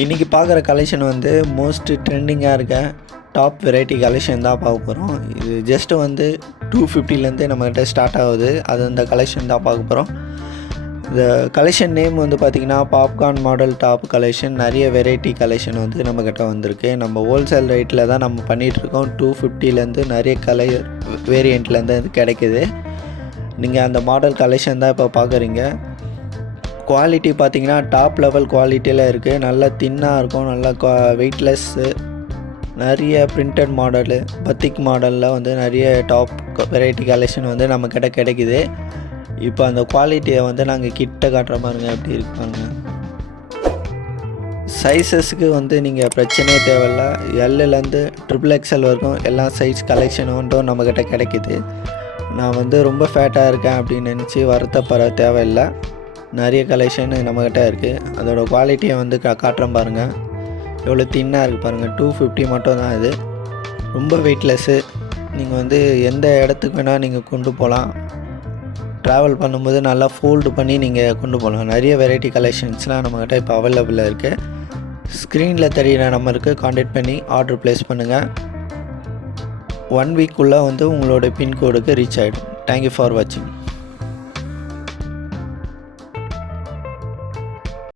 இன்றைக்கி பார்க்குற கலெக்ஷன் வந்து மோஸ்ட் ட்ரெண்டிங்காக இருக்க டாப் வெரைட்டி கலெக்ஷன் தான் பார்க்க போகிறோம். இது ஜஸ்ட்டு வந்து 250லேருந்து நம்மக்கிட்ட ஸ்டார்ட் ஆகுது. அது அந்த கலெக்ஷன் தான் பார்க்க போகிறோம். இந்த கலெக்ஷன் நேம் வந்து பார்த்திங்கன்னா பாப்கார்ன் மாடல் டாப் கலெக்ஷன். நிறைய வெரைட்டி கலெக்ஷன் வந்து நம்மக்கிட்ட வந்திருக்கு. நம்ம ஹோல்சேல் ரேட்டில் தான் நம்ம பண்ணிகிட்ருக்கோம். 250லேருந்து நிறைய கலர் வேரியண்ட்லேருந்து இது கிடைக்குது. நீங்கள் அந்த மாடல் கலெக்ஷன் தான் இப்போ பார்க்குறீங்க. குவாலிட்டி பார்த்திங்கன்னா டாப் லெவல் குவாலிட்டியில் இருக்குது. நல்லா தின்னாக இருக்கும், நல்லா வெயிட்லெஸ்ஸு. நிறைய பிரிண்டட் மாடலு, பத்திக் மாடலில் வந்து நிறைய டாப் வெரைட்டி கலெக்ஷன் வந்து நம்மக்கிட்ட கிடைக்குது. இப்போ அந்த குவாலிட்டியை வந்து நாங்கள் கிட்ட காட்டுற மாதிரிங்க எப்படி இருப்பாங்க. சைஸஸ்க்கு வந்து நீங்கள் பிரச்சனையே தேவையில்ல. எல்லுலேருந்து XXL வரைக்கும் எல்லா சைஸ் கலெக்ஷனும் நம்மக்கிட்ட கிடைக்கிது. நான் வந்து ரொம்ப ஃபேட்டாக இருக்கேன் அப்படின்னு நினச்சி வருத்தப்பட தேவையில்லை. நிறைய கலெக்ஷன் நம்மக்கிட்ட இருக்குது. அதோடய குவாலிட்டியை வந்து காட்டுறேன் பாருங்கள். எவ்வளோ தின்னாக இருக்குது பாருங்கள். 250 மட்டும் தான் இது. ரொம்ப வெயிட்லெஸ்ஸு. நீங்கள் வந்து எந்த இடத்துக்கு வேணால் நீங்கள் கொண்டு போகலாம். ட்ராவல் பண்ணும்போது நல்லா ஃபோல்டு பண்ணி நீங்கள் கொண்டு போகலாம். நிறைய வெரைட்டி கலெக்ஷன்ஸ்லாம் நம்மக்கிட்ட இப்போ அவைலபிளாக இருக்குது. ஸ்க்ரீனில் தெரிகிற நம்பருக்கு கான்டாக்ட் பண்ணி ஆர்டர் ப்ளேஸ் பண்ணுங்கள். 1 வீக்குள்ளே வந்து உங்களோட பின்கோடுக்கு ரீச் ஆகிடும். தேங்க்யூ ஃபார் வாட்சிங்.